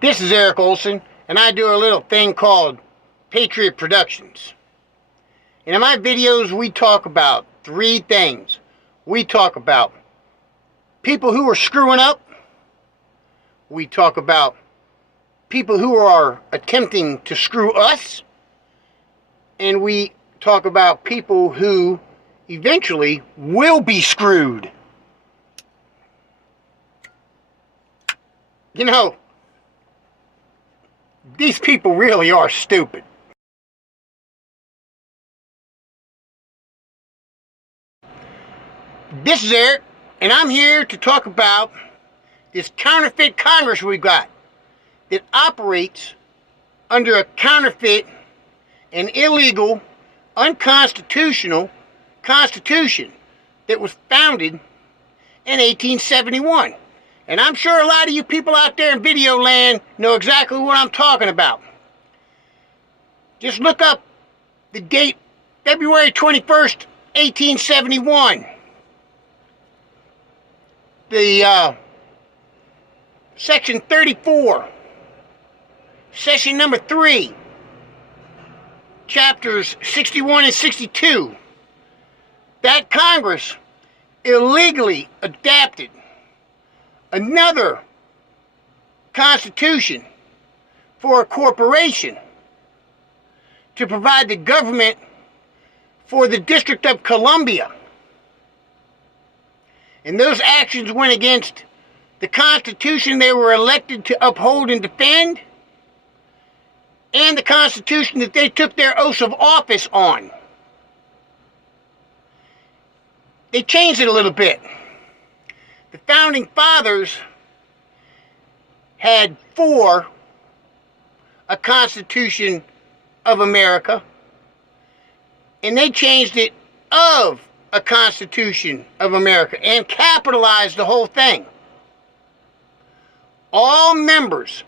This is Eric Olson, and I do a little thing called Patriot Productions. And in my videos, we talk about three things. We talk about people who are screwing up. We talk about people who are attempting to screw us. And we talk about people who eventually will be screwed. You know, these people really are stupid. This is Eric, and I'm here to talk about this counterfeit Congress we got that operates under a counterfeit and illegal, unconstitutional constitution that was founded in 1871. And I'm sure a lot of you people out there in video land know exactly what I'm talking about. Just look up the date, February 21st, 1871. The Section 34, Session number 3, Chapters 61 and 62. That Congress illegally adapted another constitution for a corporation to provide the government for the District of Columbia. And those actions went against the Constitution they were elected to uphold and defend, and the Constitution that they took their oaths of office on. They changed it a little bit. The Founding Fathers had for a Constitution of America, and they changed it of a Constitution of America and capitalized the whole thing. All members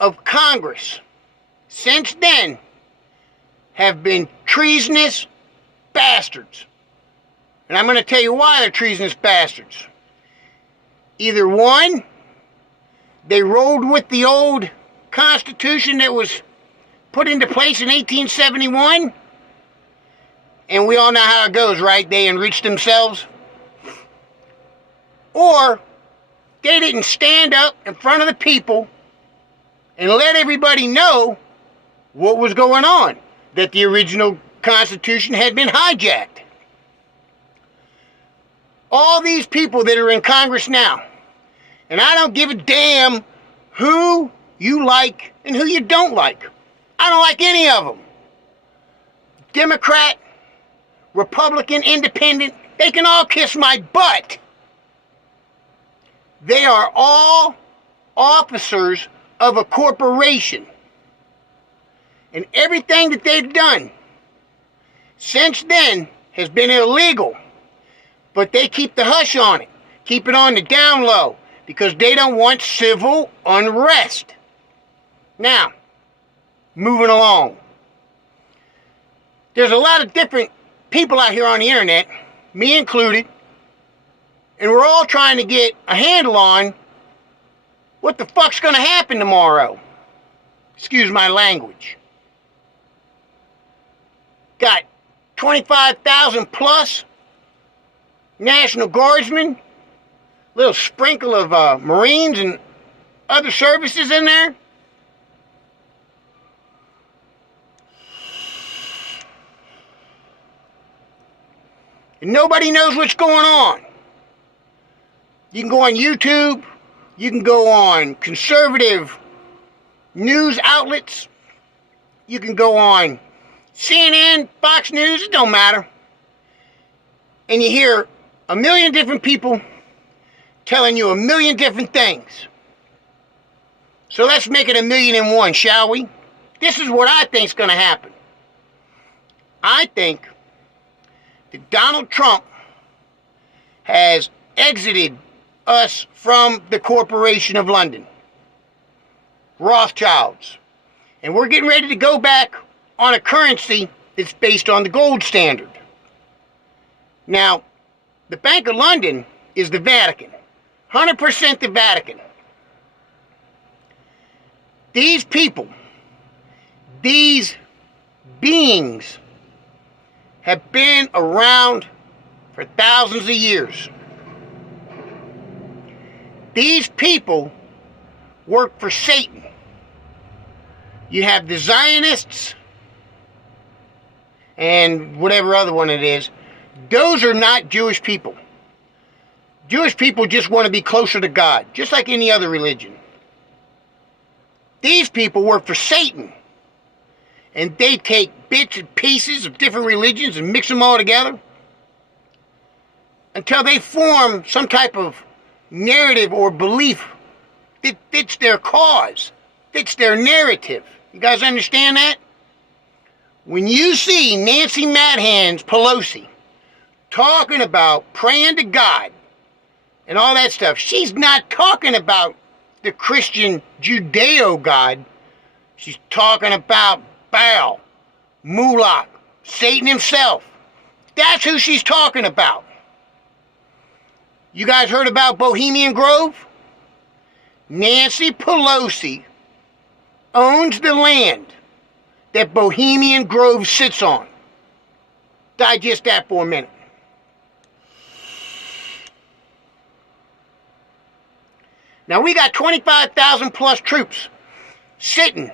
of Congress since then have been treasonous bastards. And I'm going to tell you why they're treasonous bastards. Either one, they rolled with the old Constitution that was put into place in 1871. And we all know how it goes, right? They enriched themselves. Or they didn't stand up in front of the people and let everybody know what was going on, that the original Constitution had been hijacked. All these people that are in Congress now, and I don't give a damn who you like and who you don't like. I don't like any of them. Democrat, Republican, Independent, they can all kiss my butt. They are all officers of a corporation. And everything that they've done since then has been illegal. But they keep the hush on it. Keep it on the down low. Because they don't want civil unrest. Now, moving along. There's a lot of different people out here on the internet, me included, and we're all trying to get a handle on what the fuck's going to happen tomorrow. Excuse my language. Got 25,000 plus National Guardsmen, little sprinkle of Marines and other services in there. And nobody knows what's going on. You can go on YouTube. You can go on conservative news outlets. You can go on CNN, Fox News, it don't matter. And you hear a million different people telling you a million different things. So let's make it 1,000,001, shall we? This is what I think's going to happen. I think that Donald Trump has exited us from the Corporation of London, Rothschilds. And we're getting ready to go back on a currency that's based on the gold standard. Now, the Bank of London is the Vatican. 100% the Vatican. These people, these beings have been around for thousands of years. These people work for Satan. You have the Zionists and whatever other one it is. Those are not Jewish people. Jewish people just want to be closer to God, just like any other religion. These people work for Satan. And they take bits and pieces of different religions and mix them all together until they form some type of narrative or belief that fits their cause, fits their narrative. You guys understand that? When you see Nancy Mad Hands Pelosi talking about praying to God and all that stuff, she's not talking about the Christian Judeo God. She's talking about Baal, Moloch, Satan himself. That's who she's talking about. You guys heard about Bohemian Grove? Nancy Pelosi owns the land that Bohemian Grove sits on. Digest that for a minute. Now we got 25,000 plus troops sitting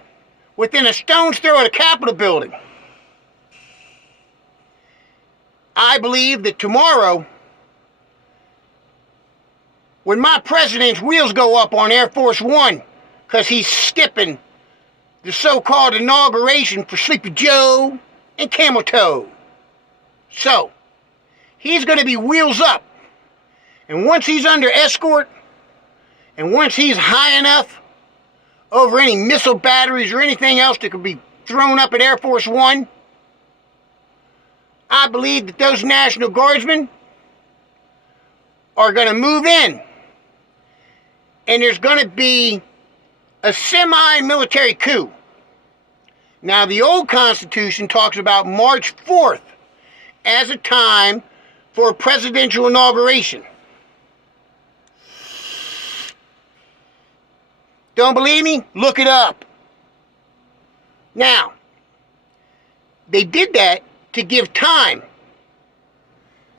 within a stone's throw of the Capitol building. I believe that tomorrow, when my president's wheels go up on Air Force One, because he's skipping the so-called inauguration for Sleepy Joe and Camel Toe. So, he's going to be wheels up. And once he's under escort, and once he's high enough over any missile batteries or anything else that could be thrown up at Air Force One, I believe that those National Guardsmen are going to move in. And there's going to be a semi-military coup. Now, the old Constitution talks about March 4th as a time for a presidential inauguration. Don't believe me? Look it up. Now, they did that to give time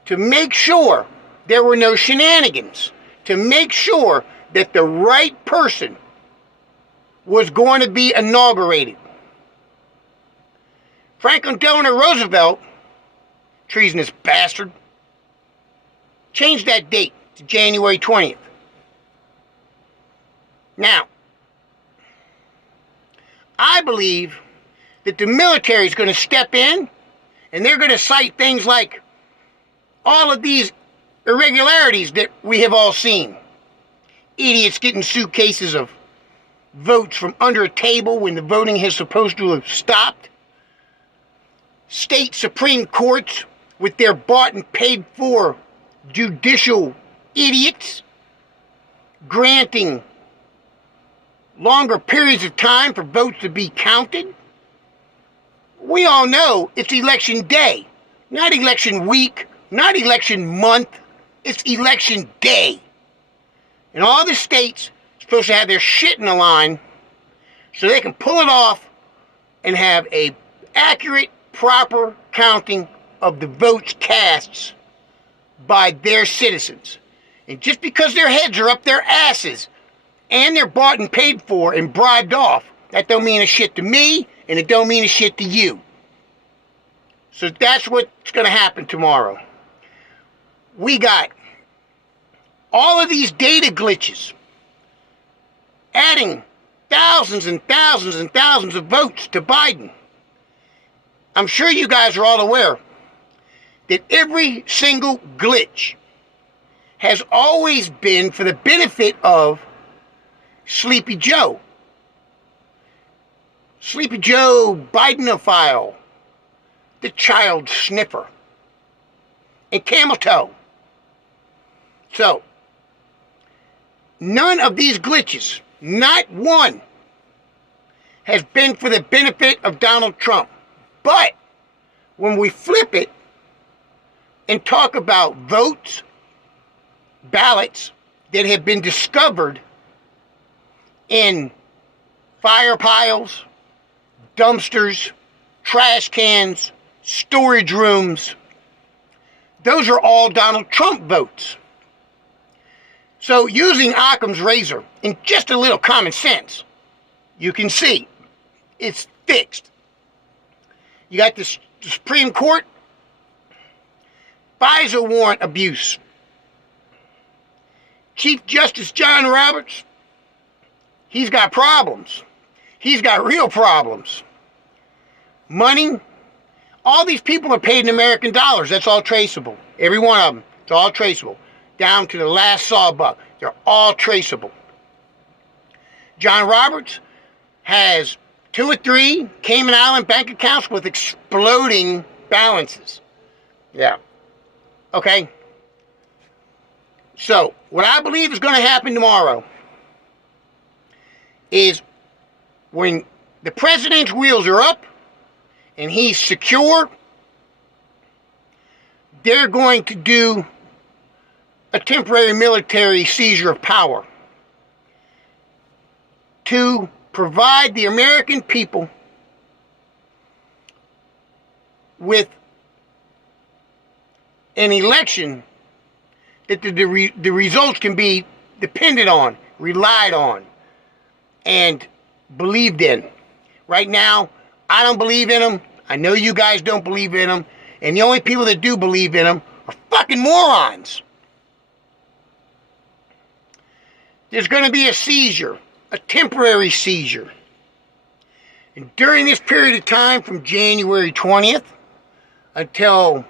to make sure there were no shenanigans, to make sure that the right person was going to be inaugurated. Franklin Delano Roosevelt, treasonous bastard, changed that date to January 20th. Now, I believe that the military is going to step in and they're going to cite things like all of these irregularities that we have all seen. Idiots getting suitcases of votes from under a table when the voting is supposed to have stopped. State Supreme Courts with their bought and paid for judicial idiots granting longer periods of time for votes to be counted. We all know it's election day, not election week, not election month. It's election day. And all the states are supposed to have their shit in a line so they can pull it off and have a accurate, proper counting of the votes cast by their citizens. And just because their heads are up their asses and they're bought and paid for and bribed off, that don't mean a shit to me, and it don't mean a shit to you. So that's what's going to happen tomorrow. We got all of these data glitches adding thousands and thousands and thousands of votes to Biden. I'm sure you guys are all aware that every single glitch has always been for the benefit of Sleepy Joe. Sleepy Joe Bidenophile, the child sniffer, and Camel Toe. So, none of these glitches, not one, has been for the benefit of Donald Trump. But when we flip it and talk about votes, ballots that have been discovered in fire piles, dumpsters, trash cans, storage rooms. Those are all Donald Trump votes. So using Occam's razor and just a little common sense, you can see it's fixed. You got the Supreme Court, FISA warrant abuse. Chief Justice John Roberts, he's got problems. He's got real problems. Money, all these people are paid in American dollars. That's all traceable. Every one of them, it's all traceable. Down to the last sawbuck, they're all traceable. John Roberts has 2 or 3 Cayman Island bank accounts with exploding balances. Yeah. Okay? So, what I believe is going to happen tomorrow is when the president's wheels are up and he's secure, they're going to do a temporary military seizure of power to provide the American people with an election that the results can be depended on, relied on, and believed in. Right now, I don't believe in them. I know you guys don't believe in them. And the only people that do believe in them are fucking morons. There's going to be a seizure, a temporary seizure. And during this period of time from January 20th until a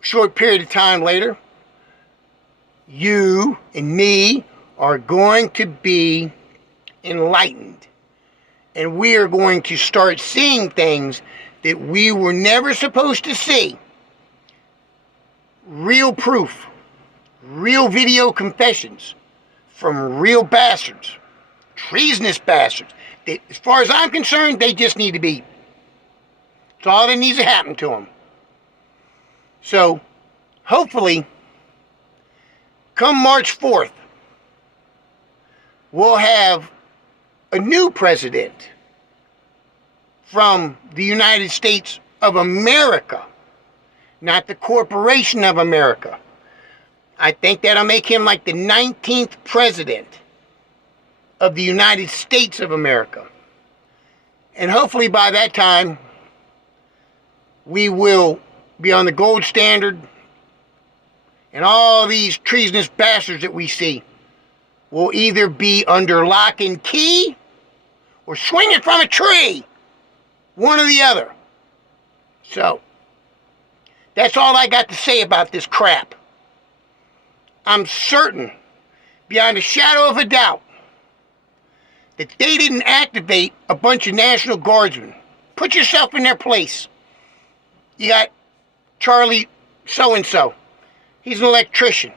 short period of time later, you and me are going to be enlightened. And we are going to start seeing things that we were never supposed to see. Real proof, real video confessions from real bastards, treasonous bastards. They, as far as I'm concerned, they just need to be. That's all that needs to happen to them. So, hopefully, come March 4th, we'll have a new president from the United States of America, not the corporation of America. I think that'll make him like the 19th president of the United States of America. And hopefully by that time, we will be on the gold standard, and all these treasonous bastards that we see will either be under lock and key or swinging from a tree. One or the other. So, that's all I got to say about this crap. I'm certain, beyond a shadow of a doubt, that they didn't activate a bunch of National Guardsmen. Put yourself in their place. You got Charlie so-and-so. He's an electrician.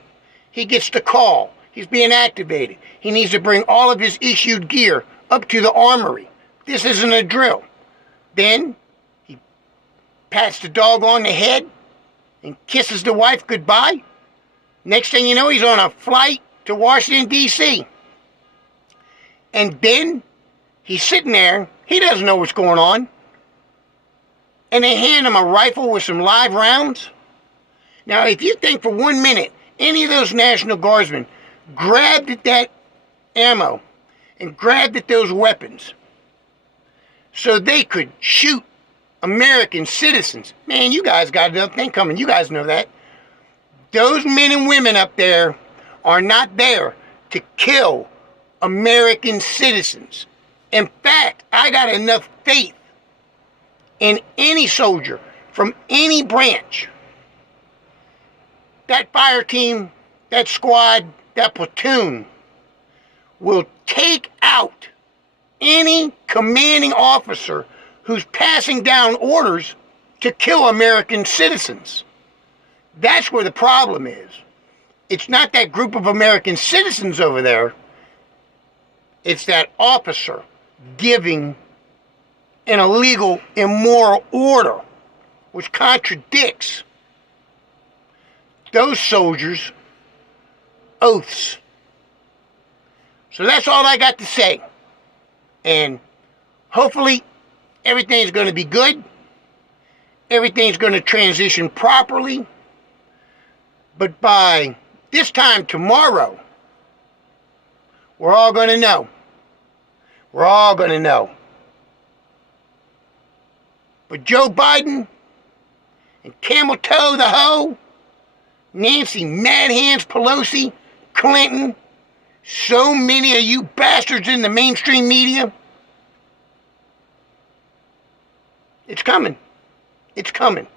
He gets the call. He's being activated. He needs to bring all of his issued gear up to the armory. This isn't a drill. Then he pats the dog on the head and kisses the wife goodbye. Next thing you know, he's on a flight to Washington, D.C. And then he's sitting there. He doesn't know what's going on. And they hand him a rifle with some live rounds. Now, if you think for 1 minute any of those National Guardsmen grabbed at that ammo and grabbed at those weapons so they could shoot American citizens, man, you guys got another thing coming. You guys know that. Those men and women up there are not there to kill American citizens. In fact, I got enough faith in any soldier from any branch. That fire team, that squad, that platoon will take out any commanding officer who's passing down orders to kill American citizens. That's where the problem is. It's not that group of American citizens over there. It's that officer giving an illegal, immoral order, which contradicts those soldiers' oaths. So that's all I got to say. And hopefully everything's going to be good. Everything's going to transition properly. But by this time tomorrow, we're all going to know. We're all going to know. But Joe Biden and Camel Toe the Hoe, Nancy Mad Hands Pelosi, Clinton, so many of you bastards in the mainstream media, it's coming. It's coming.